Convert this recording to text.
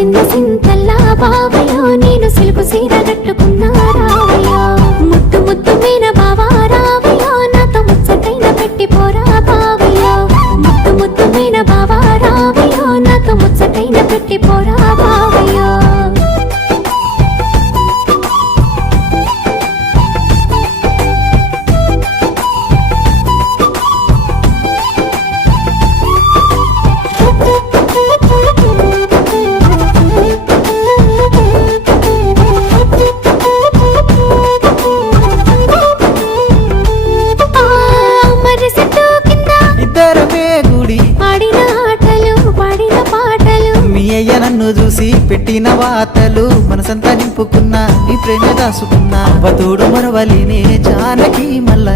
మురిసింద సింతల్లా బావయ్యో నేను సిలుకు సీర కట్టుకున్నా రావయ్యో ముద్దు ముద్దు మీన బావా రావయ్యో నాతో ముచ్చటైన పెట్టి పోరా బావయ్యో ముద్దు ముద్దు మీన బావా రావయ్యో నాతో ముచ్చటైన పెట్టి పోరా బావయ్యో నన్ను చూసి పెట్టిన వాతలు మనసంతా నింపుకున్నా నీ ప్రేమ దాసుకున్నా అవతోడు మరవలినే జానకి మల్ల